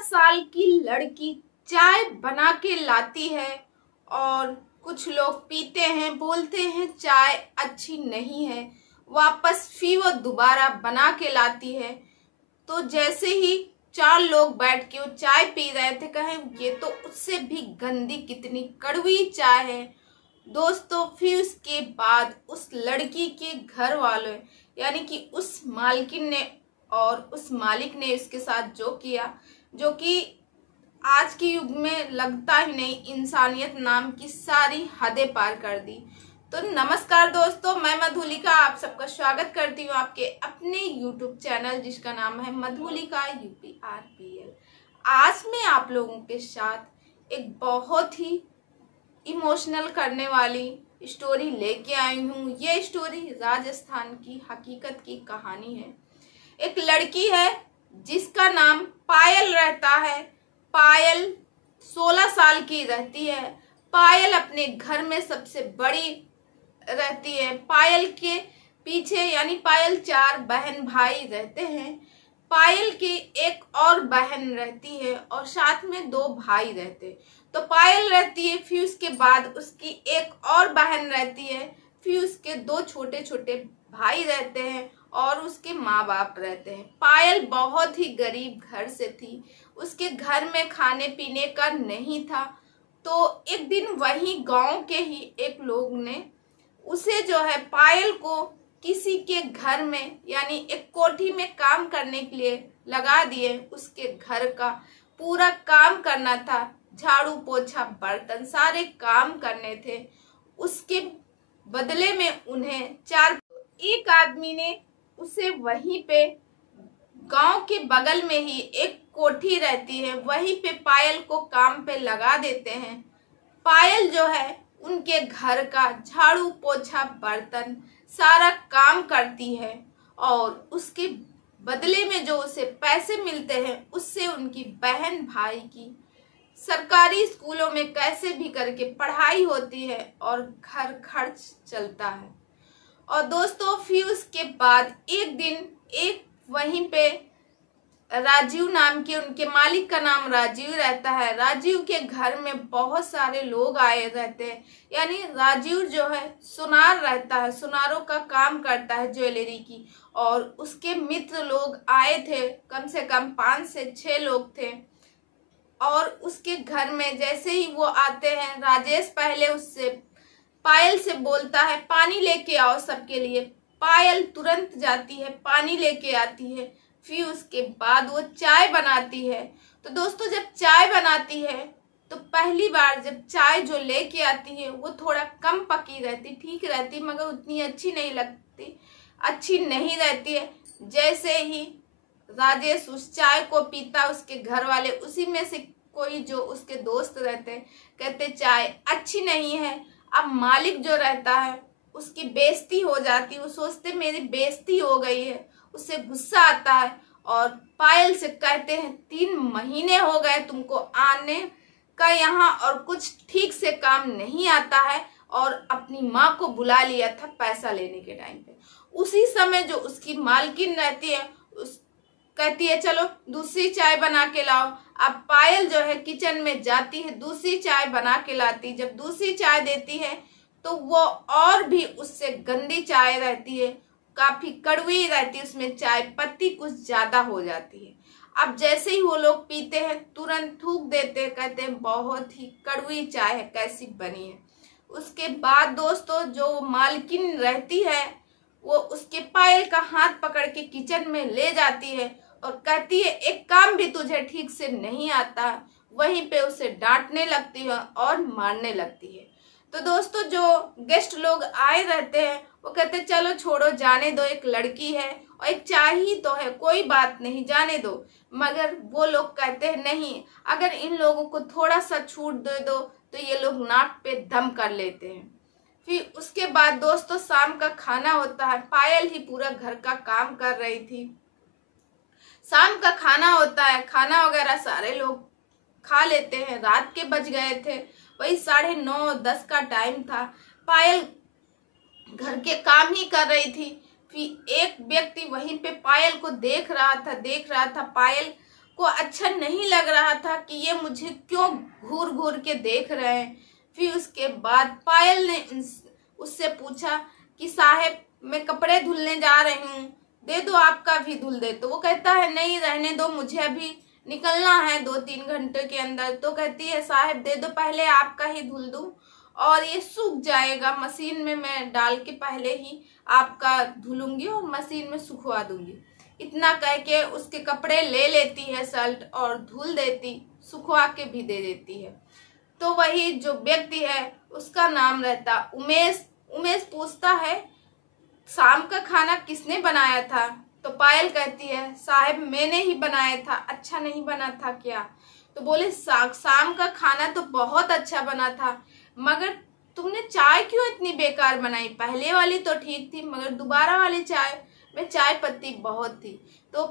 साल की लड़की चाय बना के लाती है और कुछ लोग पीते हैं, बोलते हैं चाय अच्छी नहीं है, वापस फिर वो दोबारा बना के लाती है। तो जैसे ही चार लोग बैठ के वो चाय पी रहे थे, कहें ये तो उससे भी गंदी, कितनी कड़वी चाय है। दोस्तों, फिर उसके बाद उस लड़की के घर वालों यानी कि उस मालकिन ने और उस मालिक ने इसके साथ जो किया, जो कि आज के युग में लगता ही नहीं, इंसानियत नाम की सारी हदें पार कर दी। तो नमस्कार दोस्तों, मैं मधुलिका आप सबका स्वागत करती हूँ आपके अपने YouTube चैनल जिसका नाम है मधुलिका UPRPL। आज मैं आप लोगों के साथ एक बहुत ही इमोशनल करने वाली स्टोरी लेके आई हूँ। ये स्टोरी राजस्थान की हकीकत की कहानी है। एक लड़की है जिसका नाम पायल रहता है। पायल 16 साल की रहती है। पायल अपने घर में सबसे बड़ी रहती है। पायल के पीछे यानी पायल 4 बहन भाई रहते हैं। पायल की एक और बहन रहती है और साथ में 2 भाई रहते हैं। तो पायल रहती है, फिर उसके बाद उसकी एक और बहन रहती है, फिर उसके 2 छोटे छोटे भाई रहते हैं और उसके माँ बाप रहते हैं। पायल बहुत ही गरीब घर से थी। उसके घर में खाने पीने का नहीं था। तो एक दिन वही गांव के ही एक लोग ने उसे जो है पायल को किसी के घर में यानी एक कोठी में काम करने के लिए लगा दिए। उसके घर का पूरा काम करना था, झाड़ू पोछा बर्तन सारे काम करने थे। उसके बदले में उन्हें एक आदमी ने उसे वहीं पे गांव के बगल में ही एक कोठी रहती है, वहीं पे पायल को काम पे लगा देते हैं। पायल जो है उनके घर का झाड़ू पोछा बर्तन सारा काम करती है और उसके बदले में जो उसे पैसे मिलते हैं उससे उनकी बहन भाई की सरकारी स्कूलों में कैसे भी करके पढ़ाई होती है और घर खर्च चलता है। और दोस्तों, फिर उसके बाद एक दिन एक वहीं पे राजीव नाम के, उनके मालिक का नाम राजीव रहता है। राजीव के घर में बहुत सारे लोग आए रहते हैं, यानी राजीव जो है सुनार रहता है, सुनारों का काम करता है ज्वेलरी की। और उसके मित्र लोग आए थे, कम से कम 5 से 6 लोग थे। और उसके घर में जैसे ही वो आते हैं, राजेश पहले उससे पायल से बोलता है पानी लेके आओ सबके लिए। पायल तुरंत जाती है, पानी लेके आती है। फिर उसके बाद वो चाय बनाती है। तो दोस्तों, जब चाय बनाती है तो पहली बार जब चाय जो लेके आती है वो थोड़ा कम पकी रहती, ठीक रहती, मगर उतनी अच्छी नहीं लगती, अच्छी नहीं रहती है। जैसे ही राजेश उस चाय को पीता, उसके घर वाले उसी में से कोई जो उसके दोस्त रहते हैं कहते चाय अच्छी नहीं है। अब मालिक जो रहता है उसकी बेइज्जती हो जाती, वो सोचते मेरी बेइज्जती हो गई है, उससे गुस्सा आता है और पायल से कहते हैं 3 महीने हो गए तुमको आने का यहाँ और कुछ ठीक से काम नहीं आता है। और अपनी माँ को बुला लिया था पैसा लेने के टाइम पे। उसी समय जो उसकी मालकिन रहती है उस कहती है चलो दूसरी चाय बना के लाओ। अब पायल जो है किचन में जाती है, दूसरी चाय बना के लाती। जब दूसरी चाय देती है तो वो और भी उससे गंदी चाय रहती है, काफी कड़वी रहती है, उसमें चाय पत्ती कुछ ज्यादा हो जाती है। अब जैसे ही वो लोग पीते हैं तुरंत थूक देते हैं, कहते हैं बहुत ही कड़वी चाय है, कैसी बनी है। उसके बाद दोस्तों, जो मालकिन रहती है वो उसके पायल का हाथ पकड़ के किचन में ले जाती है और कहती है एक काम भी तुझे ठीक से नहीं आता। वहीं पे उसे डांटने लगती है और मारने लगती है। तो दोस्तों, जो गेस्ट लोग आए रहते हैं वो कहते चलो छोड़ो, जाने दो, एक लड़की है और एक चाय ही तो है, कोई बात नहीं, जाने दो। मगर वो लोग कहते हैं नहीं, अगर इन लोगों को थोड़ा सा छूट दे दो तो ये लोग नाक पे दम कर लेते हैं। फिर उसके बाद दोस्तों, शाम का खाना होता है। पायल ही पूरा घर का काम कर रही थी। शाम का खाना होता है, खाना वगैरह सारे लोग खा लेते हैं। रात के बज गए थे, वही 9:30-10 का टाइम था। पायल घर के काम ही कर रही थी। फिर एक व्यक्ति वहीं पे पायल को देख रहा था। पायल को अच्छा नहीं लग रहा था कि ये मुझे क्यों घूर घूर के देख रहे हैं। फिर उसके बाद पायल ने उससे पूछा कि साहब मैं कपड़े धुलने जा रही हूँ, दे दो आपका भी धुल दे। तो वो कहता है नहीं रहने दो, मुझे अभी निकलना है 2-3 घंटे के अंदर। तो कहती है साहब दे दो, पहले आपका ही धुल दूँ और ये सूख जाएगा, मशीन में मैं डाल के पहले ही आपका धुलूंगी और मशीन में सुखवा दूंगी। इतना कह के उसके कपड़े ले लेती है शर्ट और धुल देती, सुखवा के भी दे देती है। तो वही जो व्यक्ति है उसका नाम रहता उमेश। उमेश पूछता है शाम का खाना किसने बनाया था? तो पायल कहती है साहब मैंने ही बनाया था, अच्छा नहीं बना था क्या? तो बोले शाम का खाना तो बहुत अच्छा बना था, मगर तुमने चाय क्यों इतनी बेकार बनाई? पहले वाली तो ठीक थी मगर दोबारा वाली चाय में चाय पत्ती बहुत थी। तो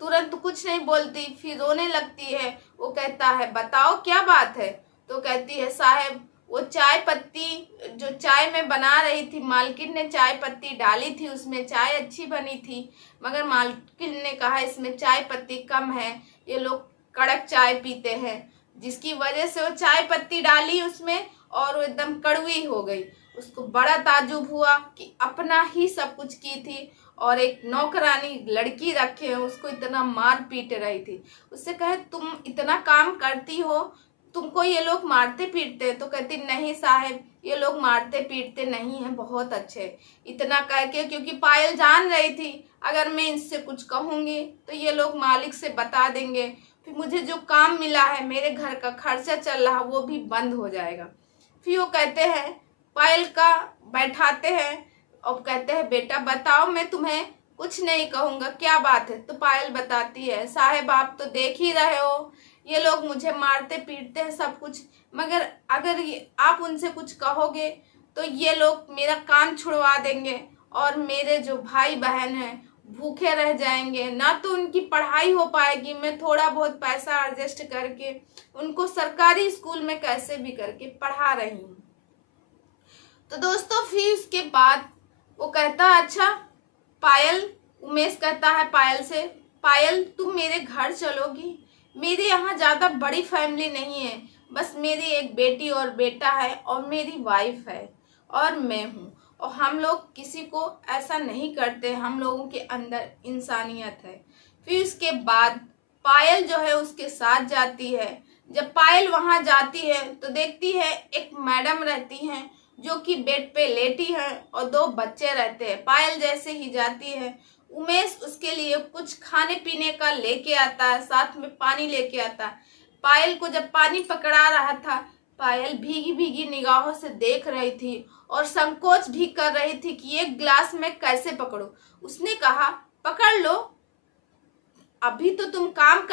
तुरंत कुछ नहीं बोलती, फिर रोने लगती है। वो कहता है बताओ क्या बात है? तो कहती है साहब वो चाय पत्ती जो चाय में बना रही थी, मालकिन ने चाय पत्ती डाली थी, उसमें चाय अच्छी बनी थी, मगर मालकिन ने कहा इसमें चाय पत्ती कम है, ये लोग कड़क चाय पीते हैं, जिसकी वजह से वो चाय पत्ती डाली उसमें और वो एकदम कड़वी हो गई। उसको बड़ा ताज्जुब हुआ कि अपना ही सब कुछ की थी और एक नौकरानी लड़की रखे हैं उसको इतना मार पीट रही थी। उससे कहे तुम इतना काम करती हो, तुमको ये लोग मारते पीटते? तो कहती नहीं साहब ये लोग मारते पीटते नहीं हैं, बहुत अच्छे। इतना कह के, क्योंकि पायल जान रही थी अगर मैं इनसे कुछ कहूँगी तो ये लोग मालिक से बता देंगे, फिर मुझे जो काम मिला है मेरे घर का खर्चा चल रहा वो भी बंद हो जाएगा। फिर वो कहते हैं पायल का बैठाते हैं और कहते हैं बेटा बताओ, मैं तुम्हें कुछ नहीं कहूँगा, क्या बात है? तो पायल बताती है साहब आप तो देख ही रहे हो ये लोग मुझे मारते पीटते हैं सब कुछ, मगर अगर आप उनसे कुछ कहोगे तो ये लोग मेरा कान छुड़वा देंगे और मेरे जो भाई बहन हैं भूखे रह जाएंगे, ना तो उनकी पढ़ाई हो पाएगी। मैं थोड़ा बहुत पैसा एडजस्ट करके उनको सरकारी स्कूल में कैसे भी करके पढ़ा रही हूँ। तो दोस्तों फिर उसके बाद वो कहता अच्छा पायल, उमेश कहता है पायल से पायल तुम मेरे घर चलोगी? मेरे यहाँ ज़्यादा बड़ी फैमिली नहीं है, बस मेरी एक बेटी और बेटा है और मेरी वाइफ है और मैं हूँ, और हम लोग किसी को ऐसा नहीं करते, हम लोगों के अंदर इंसानियत है। फिर उसके बाद पायल जो है उसके साथ जाती है। जब पायल वहाँ जाती है तो देखती है एक मैडम रहती हैं जो कि बेड पे लेटी हैं और 2 बच्चे रहते हैं। पायल जैसे ही जाती है उमेश उसके लिए कुछ खाने पीने का लेके आता है, साथ में पानी लेके आता है। पायल को जब पानी पकड़ा रहा था पायल भीगी भीगी निगाहों से देख रही थी और संकोच भी कर रही थी कि एक गिलास में कैसे पकड़ूं। उसने कहा पकड़ लो, अभी तो तुम काम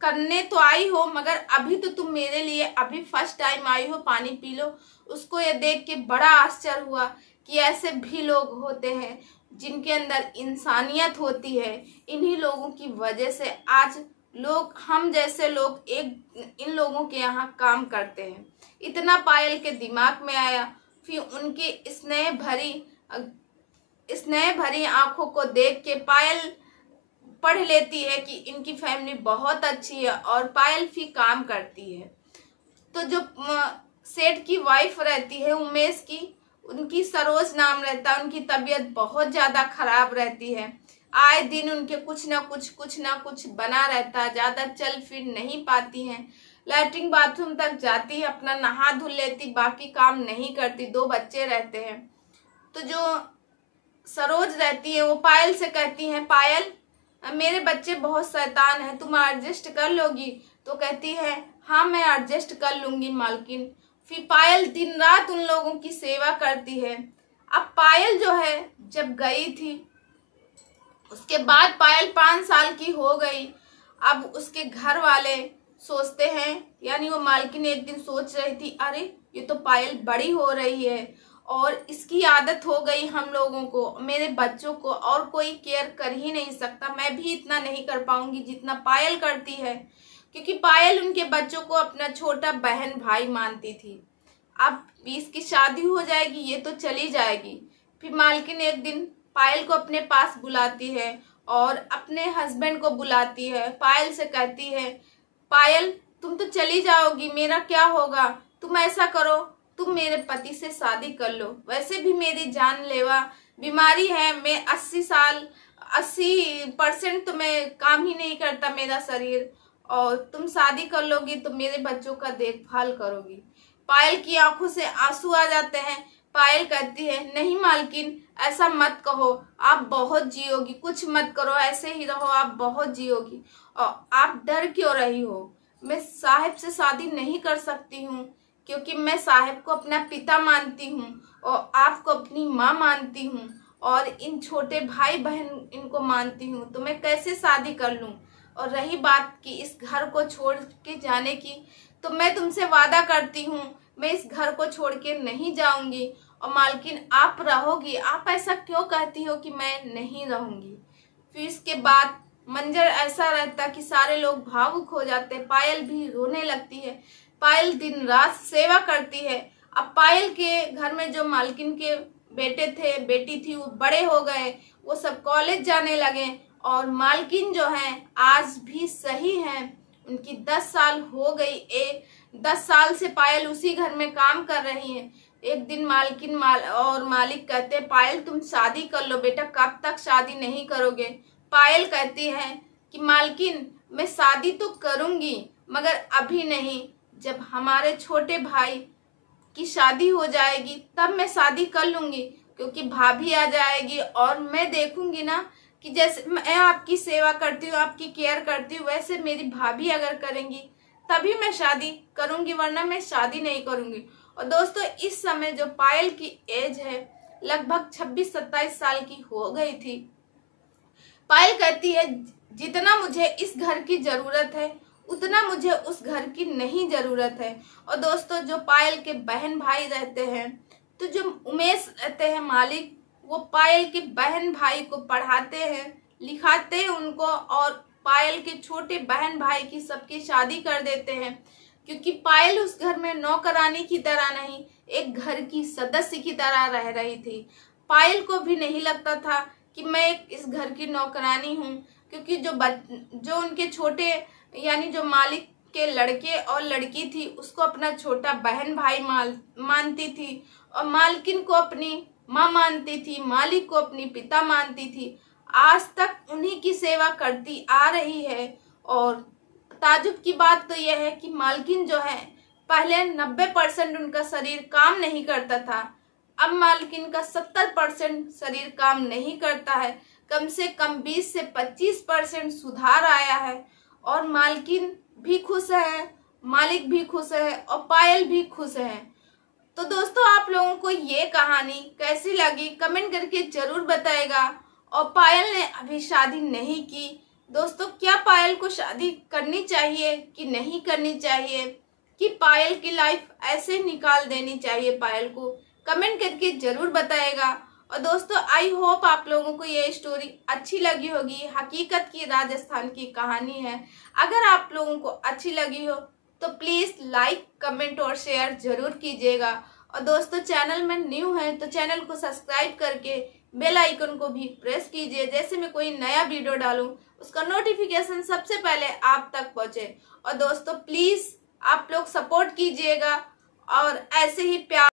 करने तो आई हो, मगर अभी तो तुम मेरे लिए अभी फर्स्ट टाइम आई हो, पानी पी लो। उसको ये देख के बड़ा आश्चर्य हुआ कि ऐसे भी लोग होते हैं जिनके अंदर इंसानियत होती है। इन्हीं लोगों की वजह से आज लोग, हम जैसे लोग इन लोगों के यहाँ काम करते हैं। इतना पायल के दिमाग में आया। फिर उनकी स्नेह भरी आंखों को देख के पायल पढ़ लेती है कि इनकी फैमिली बहुत अच्छी है और पायल फिर काम करती है। तो जो सेठ की वाइफ रहती है उमेश की, उनकी सरोज नाम रहता है, उनकी तबीयत बहुत ज़्यादा खराब रहती है। आए दिन उनके कुछ ना कुछ बना रहता है, ज़्यादा चल फिर नहीं पाती हैं। लैट्रिन बाथरूम तक जाती है, अपना नहा धुल लेती, बाकी काम नहीं करती। 2 बच्चे रहते हैं। तो जो सरोज रहती है वो पायल से कहती हैं पायल मेरे बच्चे बहुत शैतान हैं, तुम एडजस्ट कर लोगी? तो कहती है हाँ मैं एडजस्ट कर लूँगी मालकिन। फिर पायल दिन रात उन लोगों की सेवा करती है। अब पायल जो है जब गई थी उसके बाद पायल 5 साल की हो गई। अब उसके घर वाले सोचते हैं, यानी वो मालकिन एक दिन सोच रही थी अरे ये तो पायल बड़ी हो रही है और इसकी आदत हो गई हम लोगों को, मेरे बच्चों को और कोई केयर कर ही नहीं सकता, मैं भी इतना नहीं कर पाऊंगी जितना पायल करती है, क्योंकि पायल उनके बच्चों को अपना छोटा बहन भाई मानती थी। अब 20 की शादी हो जाएगी, ये तो चली जाएगी। फिर मालकिन एक दिन पायल को अपने पास बुलाती है और अपने हस्बैंड को बुलाती है। पायल से कहती है, पायल तुम तो चली जाओगी, मेरा क्या होगा, तुम ऐसा करो, तुम मेरे पति से शादी कर लो, वैसे भी मेरी जानलेवा बीमारी है, मैं 80% तो मैं काम ही नहीं करता मेरा शरीर, और तुम शादी कर लोगी तो मेरे बच्चों का देखभाल करोगी। पायल की आंखों से आंसू आ जाते हैं। पायल कहती है, नहीं मालकिन, ऐसा मत कहो, आप बहुत जियोगी, कुछ मत करो, ऐसे ही रहो, आप बहुत जियोगी। और आप डर क्यों रही हो, मैं साहिब से शादी नहीं कर सकती हूँ, क्योंकि मैं साहिब को अपना पिता मानती हूँ और आपको अपनी माँ मानती हूँ और इन छोटे भाई बहन इनको मानती हूँ, तो मैं कैसे शादी कर लूँ। और रही बात कि इस घर को छोड़ के जाने की, तो मैं तुमसे वादा करती हूँ, मैं इस घर को छोड़ के नहीं जाऊंगी। और मालकिन आप रहोगी, आप ऐसा क्यों कहती हो कि मैं नहीं रहूंगी। फिर इसके बाद मंजर ऐसा रहता कि सारे लोग भावुक हो जाते, पायल भी रोने लगती है। पायल दिन रात सेवा करती है। अब पायल के घर में जो मालकिन के बेटे थे, बेटी थी, वो बड़े हो गए, वो सब कॉलेज जाने लगे। और मालकिन जो है आज भी सही है, उनकी 10 साल हो गई। 10 साल से पायल उसी घर में काम कर रही है। एक दिन मालकिन और मालिक कहते, पायल तुम शादी कर लो बेटा, कब तक शादी नहीं करोगे। पायल कहती है कि मालकिन मैं शादी तो करूंगी, मगर अभी नहीं, जब हमारे छोटे भाई की शादी हो जाएगी तब मैं शादी कर लूंगी, क्योंकि भाभी आ जाएगी और मैं देखूंगी ना कि जैसे मैं आपकी सेवा करती हूँ, आपकी केयर करती हूँ, वैसे मेरी भाभी अगर करेंगी तभी मैं शादी करूंगी, वरना मैं शादी नहीं करूंगी। और दोस्तों इस समय जो पायल की एज है लगभग 26-27 साल की हो गई थी। पायल कहती है, जितना मुझे इस घर की जरूरत है उतना मुझे उस घर की नहीं जरूरत है। और दोस्तों जो पायल के बहन भाई रहते हैं, तो जो उमेश रहते हैं मालिक, वो पायल के बहन भाई को पढ़ाते हैं, लिखाते हैं उनको, और पायल के छोटे बहन भाई की सबकी शादी कर देते हैं, क्योंकि पायल उस घर में नौकरानी की तरह नहीं, एक घर की सदस्य की तरह रह रही थी। पायल को भी नहीं लगता था कि मैं इस घर की नौकरानी हूँ, क्योंकि जो उनके छोटे यानी जो मालिक के लड़के और लड़की थी, उसको अपना छोटा बहन भाई मानती थी, और मालकिन को अपनी माँ मानती थी, मालिक को अपनी पिता मानती थी। आज तक उन्हीं की सेवा करती आ रही है। और ताजुब की बात तो यह है कि मालकिन जो है, पहले 90% उनका शरीर काम नहीं करता था, अब मालकिन का 70% शरीर काम नहीं करता है। कम से कम 20 से 25% सुधार आया है, और मालकिन भी खुश है, मालिक भी खुश है, और पायल भी खुश है। तो दोस्तों आप लोगों को ये कहानी कैसी लगी कमेंट करके जरूर बताएगा। और पायल ने अभी शादी नहीं की। दोस्तों क्या पायल को शादी करनी चाहिए कि नहीं करनी चाहिए, कि पायल की लाइफ ऐसे निकाल देनी चाहिए, पायल को कमेंट करके जरूर बताएगा। और दोस्तों आई होप आप लोगों को ये स्टोरी अच्छी लगी होगी। हकीकत की राजस्थान की कहानी है। अगर आप लोगों को अच्छी लगी हो तो प्लीज लाइक कमेंट और शेयर जरूर कीजिएगा। और दोस्तों चैनल में न्यू है तो चैनल को सब्सक्राइब करके बेल आइकन को भी प्रेस कीजिए, जैसे मैं कोई नया वीडियो डालूं उसका नोटिफिकेशन सबसे पहले आप तक पहुंचे। और दोस्तों प्लीज आप लोग सपोर्ट कीजिएगा और ऐसे ही प्यार